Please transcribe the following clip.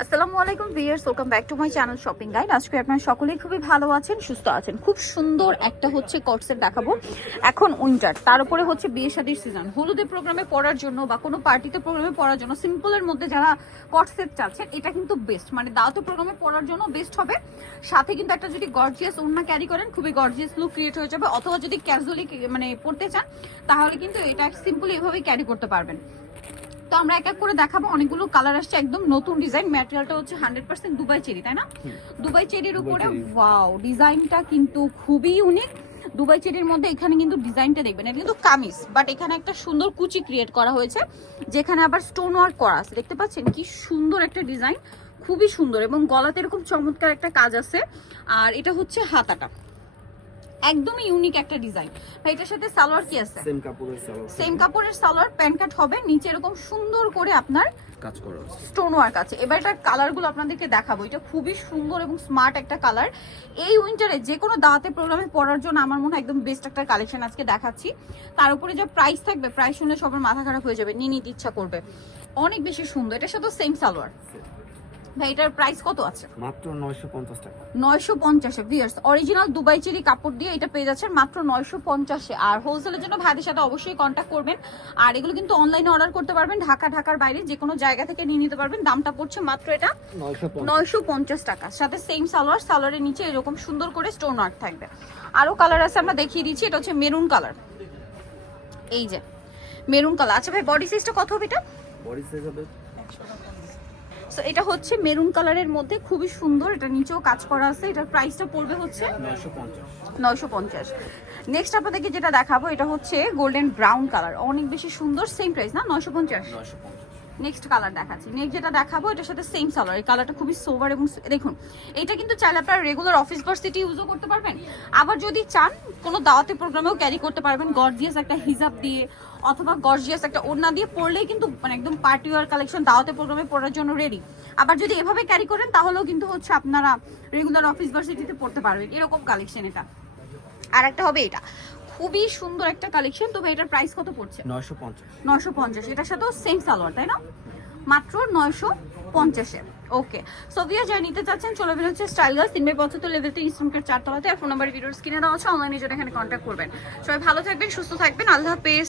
আসসালামু আলাইকুম viewers, welcome back to my channel shopping guide. আজকে আপনারা সকলেই খুবই ভালো আছেন, সুস্থ আছেন। খুব সুন্দর একটা হচ্ছে কটসেট দেখাবো। এখন উইন্টার, তার উপরে হচ্ছে বিয়ে শাদীর সিজন, হলুদের প্রোগ্রামে পরার জন্য বা কোনো পার্টিতে প্রোগ্রামে পরার জন্য সিম্পলের মধ্যে যারা কটসেট চাচ্ছেন, এটা কিন্তু বেস্ট, মানে দাওয়াতে প্রোগ্রামে পরার জন্য বেস্ট হবে। সাথে কিন্তু একটা যদি গর্জিয়াস ওড়না ক্যারি করেন, খুবই গর্জিয়াস লুক ক্রিয়েট হয়ে যাবে। অথবা যদি ক্যাজুয়ালি মানে পরতে চান, তাহলে কিন্তু এটা সিম্পলি এভাবেই ক্যারি করতে পারবেন। তো আমরা এক এক করে দেখাবো। অনেকগুলো কালার আসছে, একদম নতুন ডিজাইন। ম্যাটেরিয়ালটা হচ্ছে 100% দুবাই চেরি, তাই না? দুবাই চেরির উপরে ওয়াও, ডিজাইনটা কিন্তু খুবই ইউনিক। দুবাই চেরির মধ্যে এখানে কিন্তু ডিজাইনটা দেখবেন, এটা কিন্তু কামিজ, বাট এখানে একটা সুন্দর কুচি ক্রিয়েট করা হয়েছে, যেখানে আবার স্টোন ওয়ার্ক করা আছে। দেখতে পাচ্ছেন কি সুন্দর একটা ডিজাইন, খুবই সুন্দর। এবং গলাতে এরকম চমৎকার একটা কাজ আছে। আর এটা হচ্ছে হাতাটা, একদমই ইউনিক একটা ডিজাইন। এটার সাথে সালোয়ার কি আছে? সেম কাপড়ের সালোয়ার, প্যান্ট কাট হবে, নিচে এরকম সুন্দর করে আপনার কাজ করা আছে, স্টোন ওয়ার্ক আছে। এবার এটার কালারগুলো আপনাদেরকে দেখাবো। এটা খুবই সুন্দর এবং স্মার্ট একটা কালার। এই উইন্টারে যে কোনো দাওয়াতে প্রোগ্রামে পরার জন্য আমার মনে হয় একদম বেস্ট একটা কালেকশন আজকে দেখাচ্ছি। তার উপরে যে প্রাইস থাকবে, প্রাইস শুনলে সবার মাথা খারাপ হয়ে যাবে, নিতে ইচ্ছা করবে, অনেক বেশি সুন্দর। এটার সাথে সেম সালোয়ার। ভাই এটার প্রাইস কত আছে? মাত্র 950 টাকা। 950 এ ভিউয়ার্স, অরিজিনাল দুবাই চেরি কাপড় দিয়ে এটা পেয়ে যাচ্ছেন মাত্র 950 এ। আর হোলসেলের জন্য ভাইদের সাথে অবশ্যই কন্ট্যাক্ট করবেন। আর এগুলো কিন্তু অনলাইনে অর্ডার করতে পারবেন, ঢাকার বাইরে যে কোনো জায়গা থেকে নিয়ে নিতে পারবেন। দামটা পড়ছে মাত্র এটা 950 টাকা। সাথে সেম সালোয়ার, সালোয়ারের নিচে এরকম সুন্দর করে স্টোন ওয়ার্ক থাকবে। আরো কালার আছে, আমরা দেখিয়ে দিচ্ছি। এটা হচ্ছে মেরুন কালার, এই যে মেরুন কালার। আচ্ছা ভাই, বডি সাইজটা কত হবে? এটা বডি সাইজ হবে সো এটা হচ্ছে মেরুন কালারের মধ্যে, খুবই সুন্দর। এটা নিচেও কাজ করা আছে। এটার প্রাইসটা পড়বে হচ্ছে 950। নেক্সট আপনাদেরকে যেটা দেখাবো, এটা হচ্ছে গোল্ডেন ব্রাউন কালার, অনেক বেশি সুন্দর। সেম প্রাইস না, 950। নেক্সট কালার দেখাচ্ছি। নেক্সট যেটা দেখাবো, এটার সাথে সেম সালোয়ার। এই কালারটা খুবই সোবার এবং দেখুন, এটা কিন্তু চাইলে আপনারা রেগুলার অফিস ভার্সিটি ইউজও করতে পারবেন। আবার যদি চান কোনো দাওয়াতে প্রোগ্রামেও ক্যারি করতে পারবেন, গর্জিয়াস একটা হিজাব দিয়ে অথবা গর্জিয়াস একটা ওড়না দিয়ে পরলেই কিন্তু মানে একদম পার্টি ওয়্যার কালেকশন, দাওয়াতে প্রোগ্রামে পরার জন্য রেডি। আবার যদি এভাবে ক্যারি করেন, তাহলেও কিন্তু হচ্ছে আপনারা রেগুলার অফিস ভার্সিটিতে পড়তে পারবেন, এরকম কালেকশন এটা। আর একটা হবে এটা, খুবই সুন্দর একটা কালেকশন। তবে এটার প্রাইস কত পড়ছে? 950। এটার সাথেও সেম সালোয়ার, তাই না? মাত্র 950 এ। ওকে, সোভিয়া যা নিতে চাচ্ছেন চলে বের হচ্ছে স্টাইল গার্লস 3/75 লেভেলতে ইস্টার্নকার 4 তলাতে। আর ফোন নাম্বার ভিডিওর স্ক্রিনে দেওয়া আছে, অনলাইনে জন্য এখানে কন্ট্যাক্ট করবেন। সবাই ভালো থাকবেন, সুস্থ থাকবেন, আল্লাহ হাফেজ।